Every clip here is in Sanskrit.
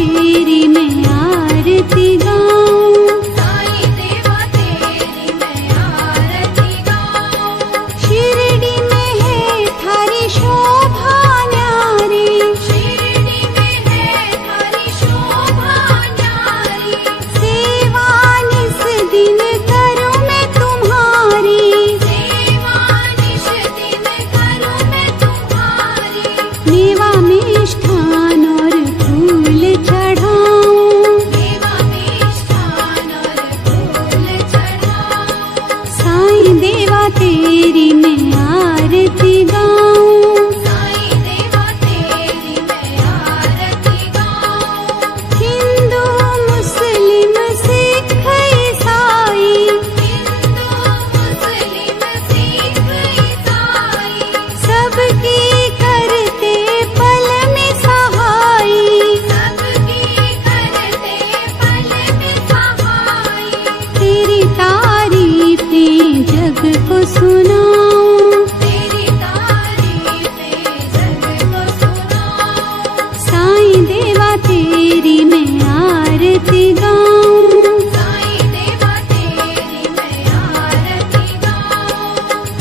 तेरी मैं आरती गाऊं, साईं देवा तेरी मैं आरती गाऊं। शिरडी में है थारी शोभा न्यारी, शिरडी में है थारी शोभा न्यारी। सेवा निस दिन करूं मैं तुम्हारी, सेवा निश दिन करूं मैं तुम्हारी। मेवा मिष्ठान और फूल चढ़ाऊं, देवा मिष्ठान और फूल चढ़ाऊं। साईं देवा तेरी मैं आरती गाऊं, साईं देवा तेरी मैं आरती गाऊं। हिंदू मुस्लिम सिख ईसाई, हिंदू मुस्लिम सिख ईसाई। सबकी करते पल में सहाई, सबकी करते पल में सहाई। तेरी तारीफें जग को सुनाऊं, तेरी तारीफें जग को सुनाऊं। साईं देवा तेरी मैं आरती गाऊं, साईं देवा तेरी मैं आरती गाऊं।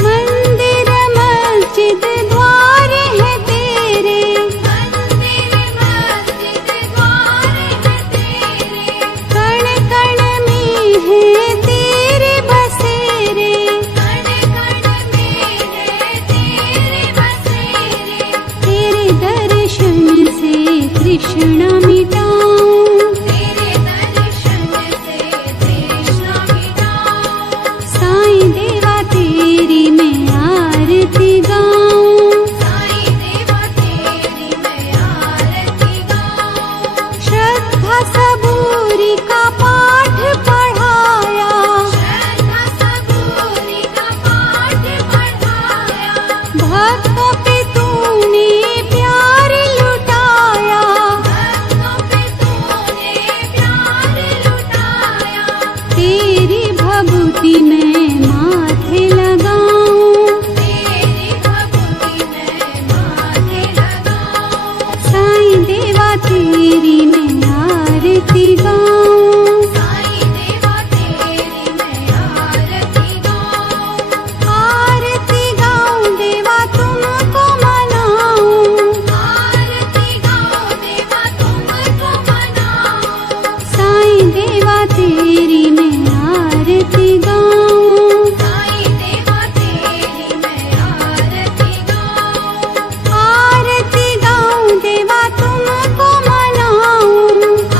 मंदिर मस्जिद द्वार है तेरे, मंदिर मस्जिद द्वार है तेरे। कण कण में है तेरे बसेरे, कण कण में है तेरे बसेरे। तेरे दर्शन से तृष्णा मिटाऊं, तेरे दर्शन से तृष्णा मिटाऊं। साईं देवा तेरी मैं आरती गाऊं, साईं देवा तेरी मैं आरती गाऊं। श्रद्धा सबूरी का पाठ पढ़ाया, श्रद्धा सबूरी का पाठ पढ़ाया। भक्तों पे तूने प्यार लुटाया, भक्तों पे तूने प्यार लुटाया। तेरी भभूति मैं माथे लगाऊं, तेरी भक्ति मैं माथे लगाऊं। साईं देवा तेरी मैं आरती गाऊं, साईं देवा तेरी मैं आरती गाऊं। आरती गाऊं देवा तुमको मनाऊं, आरती गाऊं देवा तुमको मनाऊं। साईं देवा तेरी मैं आरती गाऊं, साईं देवा तेरी मैं आरती गाऊं। आरती गाऊं देवा तुमको मनाऊं,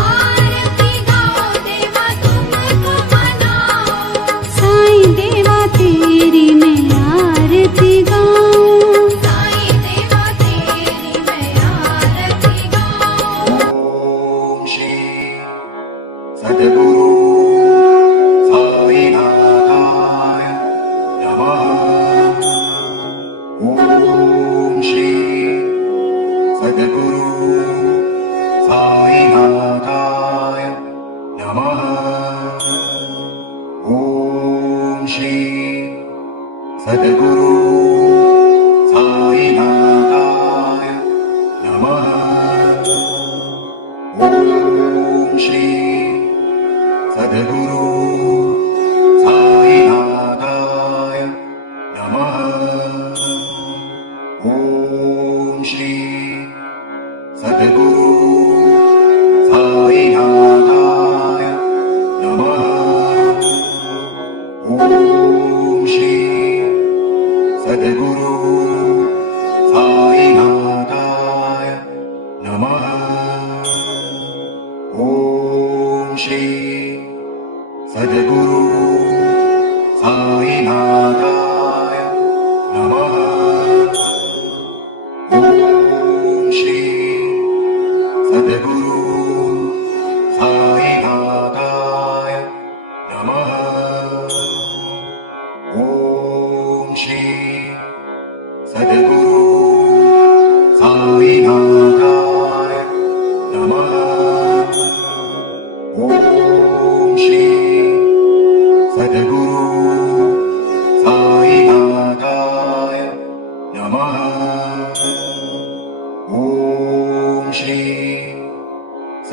आरती गाऊं देवा तुमको मनाऊं। साईं देवा तेरी मैं आरती गाऊं, साईं देवा तेरी मैं आरती गाऊं। ओम श्री सद्गुरु साईनाथाय नमः। ओम श्री सद्गुरु साईनाथाय नमः। ओम श्री सद्गुरु साईनाथाय नमः। ओम श्री सद्गुरु साईनाथाय नमः। ओम श्री सद्गुरु साईनाथाय नमः। ओम श्री सद्गुरु साईनाथाय नमः। ओम श्री सद्गुरु साईनाथाय नमः। ओम श्री सद्गुरु साईनाथाय नमः। ओम श्री सद्गुरु साईनाथाय नमः। ओम श्री सद्गुरु साईनाथाय नमः। ओम श्री